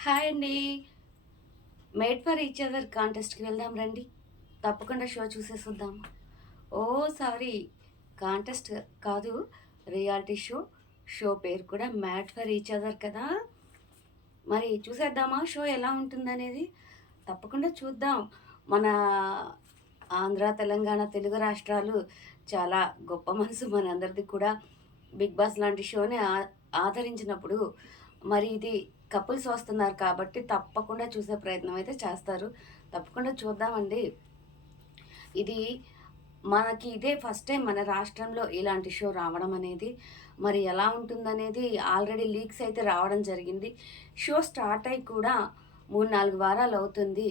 Hi అండి. Made for each other కాంటెస్ట్‌కి వెళ్దాం రండి. తప్పకుండా షో చూసేసొద్దాం. ఓహ్! సారీ, కాంటెస్ట్ కాదు, రియాలిటీ షో. షో పేరు కూడా మేడ్ ఫర్ ఈచ్ అదర్ కదా! మరి చూసేద్దామా షో ఎలా ఉంటుందనేది? తప్పకుండా చూద్దాం. మన ఆంధ్ర, తెలంగాణ, తెలుగు రాష్ట్రాలు చాలా గొప్ప మనసు మనందరిది కూడా. 'బిగ్ బాస్' లాంటి షోని ఆదరించినప్పుడు మరి ఇది కపుల్స్ వస్తున్నారు కాబట్టి తప్పకుండా చూసే ప్రయత్నం అయితే చేస్తారు. తప్పకుండా చూద్దామండి. ఇది మనకి ఇదే ఫస్ట్ టైం మన రాష్ట్రంలో ఇలాంటి షో రావడం అనేది. మరి ఎలా ఉంటుందనేది ఆల్రెడీ లీక్స్ అయితే రావడం జరిగింది. షో స్టార్ట్ అయ్యి కూడా 3, 4 వారాలవుతుంది.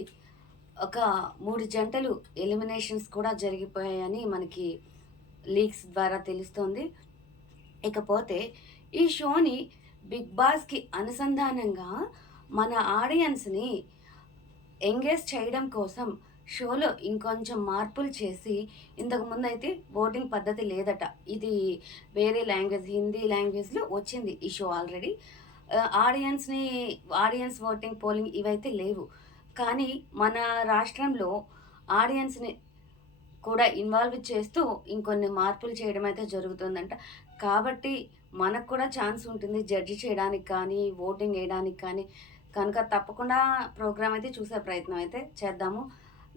ఒక 3 జంటలు ఎలిమినేషన్స్ కూడా జరిగిపోయాయని మనకి లీక్స్ ద్వారా తెలుస్తోంది. ఇకపోతే ఈ షోని 'బిగ్ బాస్'కి అనుసంధానంగా మన ఆడియన్స్‌ని ఎంగేజ్ చేయడం కోసం షోలో ఇంకొంచెం మార్పులు చేసి, ఇంతకుముందయితే ఓటింగ్ పద్ధతి లేదట. ఇది వేరే లాంగ్వేజ్, హిందీ లాంగ్వేజ్‌లో వచ్చింది ఈ show already. Audience voting, polling ఇవైతే లేవు. కానీ మన రాష్ట్రంలో ఆడియన్స్‌ని కూడా ఇన్వాల్వ్ చేస్తూ ఇంకొన్ని మార్పులు చేయడం అయితే జరుగుతుందంట. కాబట్టి మనకు కూడా ఛాన్స్ ఉంటుంది జడ్జ్ చేయడానికి కానీ, ఓటింగ్ ఏయడానికి కానీ. కనుక తప్పకుండా ప్రోగ్రామ్ అయితే చూసే ప్రయత్నం అయితే చేద్దాము.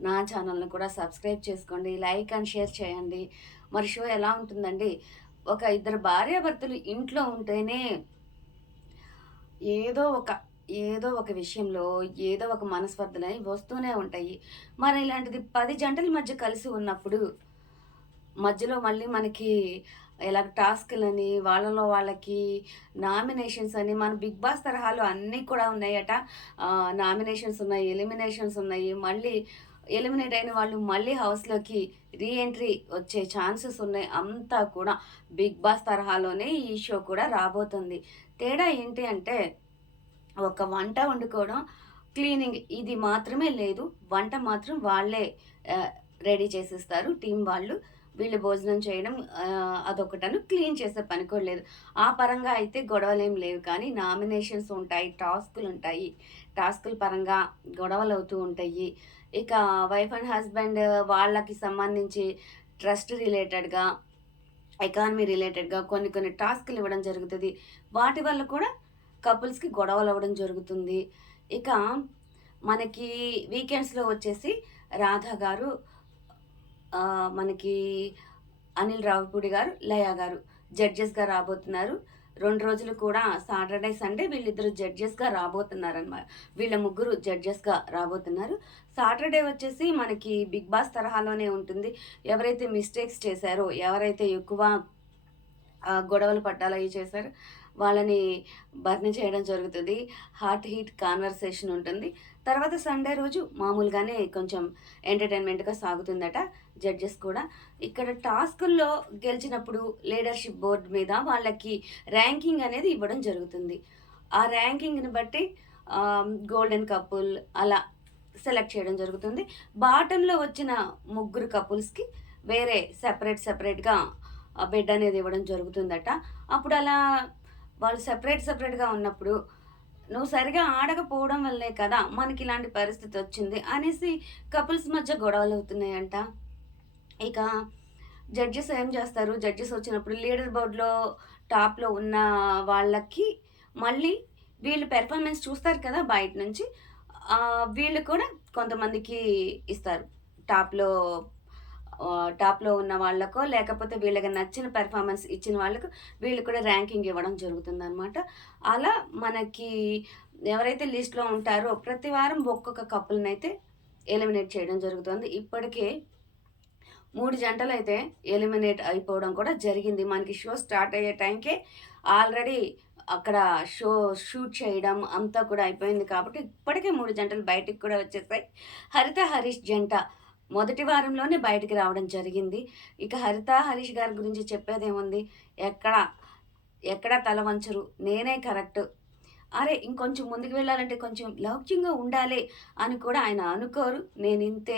నా ఛానల్‌ని కూడా సబ్స్క్రైబ్ చేసుకోండి. లైక్ అండ్ షేర్ చేయండి. మరి షో ఎలా ఉంటుందండి? ఒక ఇద్దరు భార్యాభర్తలు ఇంట్లో ఉంటేనే ఏదో ఒక ఏదో ఒక విషయంలో ఏదో ఒక మనస్పర్ధలయి వస్తూనే ఉంటాయి. మరి ఇలాంటిది 10 జంటల మధ్య కలిసి ఉన్నప్పుడు మధ్యలో మళ్ళీ మనకి ఇలా టాస్క్‌లని, వాళ్ళలో వాళ్ళకి నామినేషన్స్ అని మన 'బిగ్ బాస్' తరహాలో అన్నీ కూడా ఉన్నాయట. నామినేషన్స్ ఉన్నాయి, ఎలిమినేషన్స్ ఉన్నాయి. మళ్ళీ ఎలిమినేట్ అయిన వాళ్ళు మళ్ళీ హౌస్‌లోకి ఎంట్రీ వచ్చే ఛాన్సెస్ ఉన్నాయి. అంతా కూడా 'బిగ్ బాస్' తరహాలోనే ఈ షో కూడా రాబోతుంది. తేడా ఏంటి అంటే ఒక వంట వండుకోవడం, క్లీనింగ్ ఇది మాత్రమే లేదు. వంట మాత్రం వాళ్ళే ఆహ్, రెడీ చేసిస్తారు టీమ్ వాళ్ళు. వీళ్ళు భోజనం చేయడం అదొకటను. క్లీన్ చేసే పని కూడా లేదు. ఆ పరంగా అయితే గొడవలేం లేవు కానీ నామినేషన్స్ ఉంటాయి, టాస్కులుంటాయి. టాస్కుల పరంగా గొడవలవుతూ ఉంటాయి. ఇక వైఫ్ అండ్ హస్బెండ్ వాళ్ళకి సంబంధించి ట్రస్ట్ రిలేటెడ్‌గా, ఎకానమీ రిలేటెడ్‌గా కొన్ని కొన్ని టాస్క్‌లు ఇవ్వడం జరుగుతది. వాటి వల్ల కూడా కపుల్స్‌కి గొడవలవ్వడం జరుగుతుంది. ఇక మనకి వీకెండ్స్‌లో వచ్చేసి రాధా గారు, మనకి అనిల్ రావిపూడి గారు, లయ గారు జడ్జెస్‌గా రాబోతున్నారు. 2 రోజులు కూడా సాటర్‌డే, సండే వీళ్ళిద్దరు జడ్జెస్‌గా రాబోతున్నారనమాట. వీళ్ళ ముగ్గురు జడ్జెస్‌గా రాబోతున్నారు. సాటర్‌డే వచ్చేసి మనకి 'బిగ్ బాస్' తరహాలోనే ఉంటుంది. ఎవరైతే మిస్టేక్స్ చేశారో, ఎవరైతే ఎక్కువ గొడవలు పట్టాలయి చేశారో వాళ్ళని బర్న్ చేయడం జరుగుతది. హాట్ హీట్ కాన్వర్సేషన్ ఉంటుంది. తర్వాత సండే రోజు మామూలుగానే కొంచెం ఎంటర్‌టైన్‌మెంట్‌గా సాగుతుందట. జడ్జెస్ కూడా. ఇక్కడ టాస్కుల్లో గెలిచినప్పుడు లీడర్‌షిప్ బోర్డ్ మీద వాళ్ళకి ర్యాంకింగ్ అనేది ఇవ్వడం జరుగుతుంది. ఆ ర్యాంకింగ్‌ని బట్టి గోల్డెన్ కపుల్ అలా సెలెక్ట్ చేయడం జరుగుతుంది. బాటమ్‌లో వచ్చిన ముగ్గురు కపుల్స్‌కి వేరే సెపరేట్‌గా బెడ్ అనేది ఇవ్వడం జరుగుతుందట. అప్పుడు అలా వాళ్ళు సెపరేట్‌గా ఉన్నప్పుడు, "నువ్వు సరిగ్గా ఆడకపోవడం వల్లే కదా! మనకిలాంటి పరిస్థితొచ్చింది" అనేసి కపుల్స్ మధ్య గొడవలవుతున్నాయంట. ఇక జడ్జెస్ ఏం చేస్తారు, జడ్జెస్ వచ్చినప్పుడు లీడర్ బోర్డ్‌లో టాప్‌లో ఉన్న వాళ్ళకి మళ్ళీ వీళ్ళు పెర్ఫార్మన్స్ చూస్తారు కదా బయట నుంచి. వీళ్ళు కూడా కొంతమందికి ఇస్తారు. టాప్‌లో టాప్‌లో ఉన్న వాళ్ళకో, లేకపోతే వీళ్ళకి నచ్చిన పెర్ఫార్మన్స్ ఇచ్చిన వాళ్ళకు వీళ్ళు కూడా ర్యాంకింగ్ ఇవ్వడం జరుగుతుందనమాట. అలా మనకి ఎవరైతే లిస్ట్‌లో ఉంటారో ప్రతి వారం ఒక్కొక్క కపుల్‌నైతే ఎలిమినేట్ చేయడం జరుగుతుంది. ఇప్పటికే 3 జంటలైతే ఎలిమినేట్ అయిపోవడం కూడా జరిగింది. మనకి షో స్టార్ట్ అయ్యే టైంకే ఆల్రెడీ అక్కడ షో షూట్ చేయడం అంతా కూడా అయిపోయింది కాబట్టి, ఇప్పటికే 3 జంటలు బయటికి కూడా వచ్చేసాయి. హరిత, హరీష్ జంట మొదటి వారంలోనే బయటికి రావడం జరిగింది. ఇక హరిత, హరీష్ గారి గురించి చెప్పేదేముంది? ఎక్కడ, ఎక్కడ తల వంచరు. నేనే కరెక్ట్. అరే! ఇంకొంచెం ముందుకు వెళ్ళాలంటే కొంచెం లౌక్యంగా ఉండాలి అని కూడా ఆయన అనుకోరు. నేనింతే,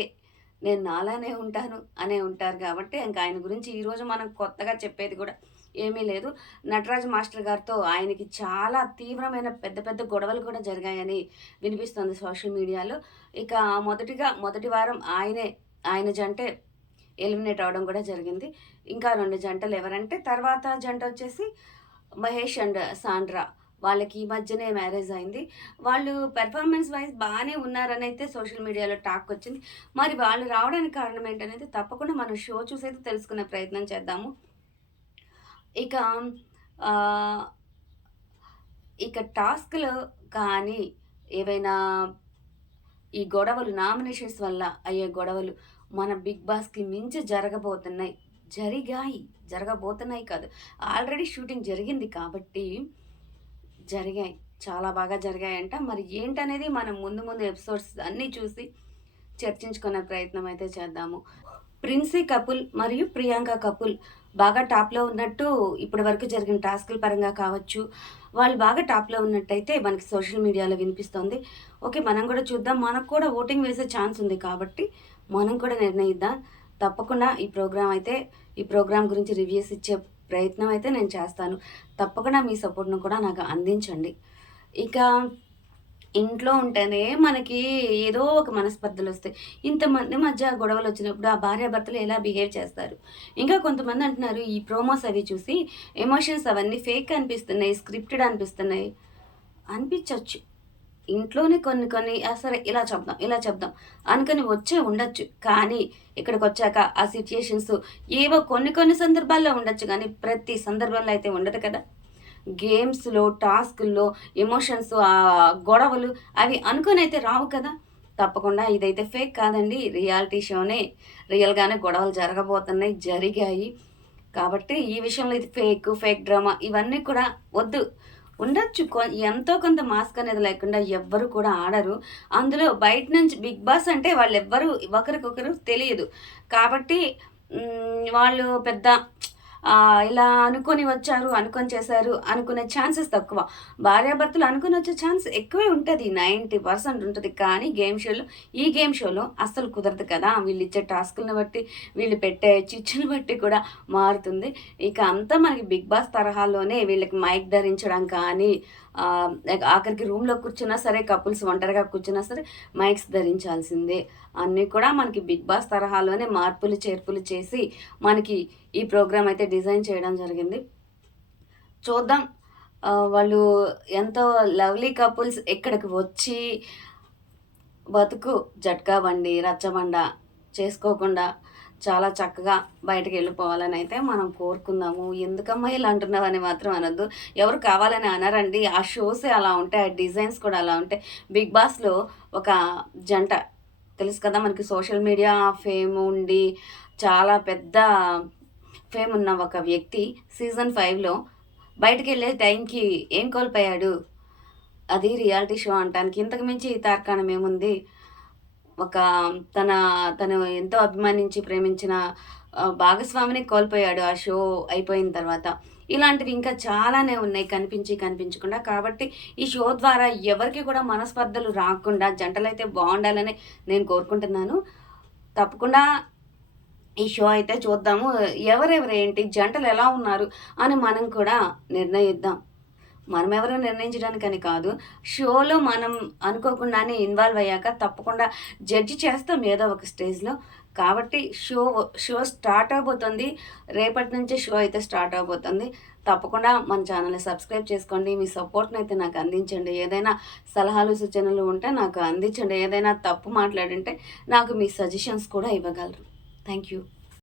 నేను నాలానే ఉంటాను అనే ఉంటారు కాబట్టి, ఇంక ఆయన గురించి ఈరోజు మనం కొత్తగా చెప్పేది కూడా ఏమీ లేదు. నటరాజ్ మాస్టర్ గారితో ఆయనకి చాలా తీవ్రమైన పెద్ద పెద్ద గొడవలు కూడా జరిగాయని వినిపిస్తుంది సోషల్ మీడియాలో. ఇక మొదటి వారం ఆయన జంటే ఎలిమినేట్ అవ్వడం కూడా జరిగింది. ఇంకా 2 జంటలు ఎవరంటే తర్వాత జంట వచ్చేసి మహేష్ అండ్ సాండ్రా. వాళ్ళకి ఈ మధ్యనే మ్యారేజ్ అయింది. వాళ్ళు పెర్ఫార్మెన్స్ వైజ్ బాగానే ఉన్నారని అయితే సోషల్ మీడియాలో టాక్ వచ్చింది. మరి వాళ్ళు రావడానికి కారణం ఏంటనేది తప్పకుండా మనం షో చూసైతే తెలుసుకునే ప్రయత్నం చేద్దాము. ఇక ఆహ్, ఇక టాస్క్‌లు కానీ ఏవైనా ఈ గొడవలు నామినేషన్స్ వల్ల అయ్యే గొడవలు మన 'బిగ్ బాస్'కి మించి జరగబోతున్నాయి. జరగబోతున్నాయి కాదు. ఆల్రెడీ షూటింగ్ జరిగింది కాబట్టి జరిగాయి. చాలా బాగా జరిగాయంట. మరి ఏంటనేది మనం ముందు ఎపిసోడ్స్ అన్నీ చూసి చర్చించుకునే ప్రయత్నం అయితే చేద్దాము. ప్రిన్సీ కపుల్ మరియు ప్రియాంక కపుల్ బాగా టాప్‌లో ఉన్నట్టు ఇప్పటి వరకు జరిగిన టాస్కుల పరంగా కావచ్చు, వాళ్ళు బాగా టాప్‌లో ఉన్నట్టయితే మనకి సోషల్ మీడియాలో వినిపిస్తోంది. ఓకే. మనం కూడా చూద్దాం. మనకు కూడా ఓటింగ్ వేసే ఛాన్స్ ఉంది కాబట్టి మనం కూడా నిర్ణయిద్దాం. తప్పకుండా ఈ ప్రోగ్రామ్ గురించి రివ్యూస్ ఇచ్చే ప్రయత్నం అయితే నేను చేస్తాను. తప్పకుండా మీ సపోర్ట్‌ను కూడా నాకు అందించండి. ఇక ఇంట్లో ఉంటేనే మనకి ఏదో ఒక మనస్పర్ధలొస్తాయి. ఇంతమంది మధ్య గొడవలొచ్చినప్పుడు ఆ భార్యాభర్తలు ఎలా బిహేవ్ చేస్తారు? ఇంకా కొంతమంది అంటున్నారు ఈ ప్రోమోస్ అవి చూసి ఎమోషన్స్ అవన్నీ ఫేక్ అనిపిస్తున్నాయి, స్క్రిప్టెడ్ అనిపిస్తున్నాయి. అనిపించొచ్చు. ఇంట్లోనే కొన్ని సరే ఇలా చెప్దాం అనుకుని వచ్చే ఉండొచ్చు. కానీ ఇక్కడికొచ్చాక ఆ సిట్యుయేషన్స్ ఏవో కొన్ని సందర్భాల్లో ఉండొచ్చు గానీ, ప్రతి సందర్భంలో అయితే ఉండదు కదా! గేమ్స్‌లో, టాస్కుల్లో ఎమోషన్స్ గొడవలు అవి అనుకోనైతే రావు కదా! తప్పకుండా ఇదైతే ఫేక్ కాదండి. రియాలిటీ షోనే. రియల్‌గానే గొడవలు జరగబోతున్నాయి. జరిగాయి. కాబట్టి ఈ విషయంలో ఇది ఫేక్ డ్రామా ఇవన్నీ కూడా వద్దు. ఉండొచ్చు. ఎంతో కొంత మాస్క్ అనేది లేకుండా ఎవ్వరు కూడా ఆడరు. అందులో బయట నుంచి 'బిగ్ బాస్' అంటే వాళ్ళెవ్వరు ఒకరికొకరు తెలియదు. కాబట్టి వాళ్ళు పెద్ద ఇలా అనుకోని వచ్చారు, అనుకోని చేశారు అనుకునే ఛాన్సెస్ తక్కువ. భార్యాభర్తలు అనుకోని వచ్చే ఛాన్స్ ఎక్కువే ఉంటది. 90% ఉంటది. కానీ ఈ గేమ్ షోలో అస్సలు కుదరదు కదా! వీళ్ళిచ్చే టాస్కులను బట్టి, వీళ్ళు పెట్టే చిచ్చుని బట్టి కూడా మారుతుంది. ఇక అంతా మనకి 'బిగ్ బాస్' తరహాలోనే వీళ్ళకి మైక్ ధరించడం కానీ, ఆఖరికి రూమ్‌లో కూర్చున్నా సరే, కపుల్స్ ఒంటరిగా కూర్చున్నా సరే మైక్స్ ధరించాల్సిందే. అన్నీ కూడా మనకి 'బిగ్ బాస్' తరహాలోనే మార్పులు, చేర్పులు చేసి మనకి ఈ ప్రోగ్రామ్ అయితే డిజైన్ చేయడం జరిగింది. చూద్దాం. వాళ్ళు ఎంతో లవ్లీ కపుల్స్ ఇక్కడికి వచ్చి బతుకు జట్కా బండి, రచ్చబండ చేసుకోకుండా చాలా చక్కగా బయటకెళ్ళిపోవాలని అయితే మనం కోరుకుందాము. ఎందుకమ్మా ఇలా అంటున్నావని మాత్రం అనొద్దు. ఎవరు కావాలని అనరండి. ఆ షోసే అలా ఉంటాయి. ఆ డిజైన్స్ కూడా అలా ఉంటాయి. 'బిగ్ బాస్'లో ఒక జంట తెలుసు కదా! మనకి సోషల్ మీడియా ఫేమ్ ఉండి చాలా పెద్ద ఫేమ్ ఉన్న ఒక వ్యక్తి సీజన్ 5లో బయటికెళ్ళే టైంకి ఏం కోల్పోయాడు? అది రియాలిటీ షో అంటానికి. ఇంతకు మించి తార్కాణం ఏముంది? ఒక తన తను ఎంతో అభిమానించి ప్రేమించిన భాగస్వామిని కోల్పోయాడు ఆ షో అయిపోయిన తర్వాత. ఇలాంటివి ఇంకా చాలానే ఉన్నాయి కనిపించకుండా. కాబట్టి ఈ షో ద్వారా ఎవరికీ కూడా మనస్పర్ధలు రాకుండా జంటలైతే బావుండాలని నేను కోరుకుంటున్నాను. తప్పకుండా ఈ షో అయితే చూద్దాము. ఎవరెవరేంటి, జంటలు ఎలా ఉన్నారు అని మనం కూడా నిర్ణయిద్దాం. మనమెవరో నిర్ణయించడానికని కాదు. షోలో మనం అనుకోకుండానే ఇన్వాల్వ్ అయ్యాక తప్పకుండా జడ్జి చేస్తాం ఏదో ఒక స్టేజ్‌లో. కాబట్టి షో స్టార్ట్ అవబోతుంది. రేపటి నుంచే షో అయితే స్టార్ట్ అవబోతుంది. తప్పకుండా మన ఛానల్‌ని సబ్స్క్రైబ్ చేసుకోండి. మీ సపోర్ట్‌నైతే నాకు అందించండి. ఏదైనా సలహాలు, సూచనలు ఉంటే నాకు అందించండి. ఏదైనా తప్పు మాట్లాడుంటే నాకు మీ సజెషన్స్ కూడా ఇవ్వగలరు. Thank you.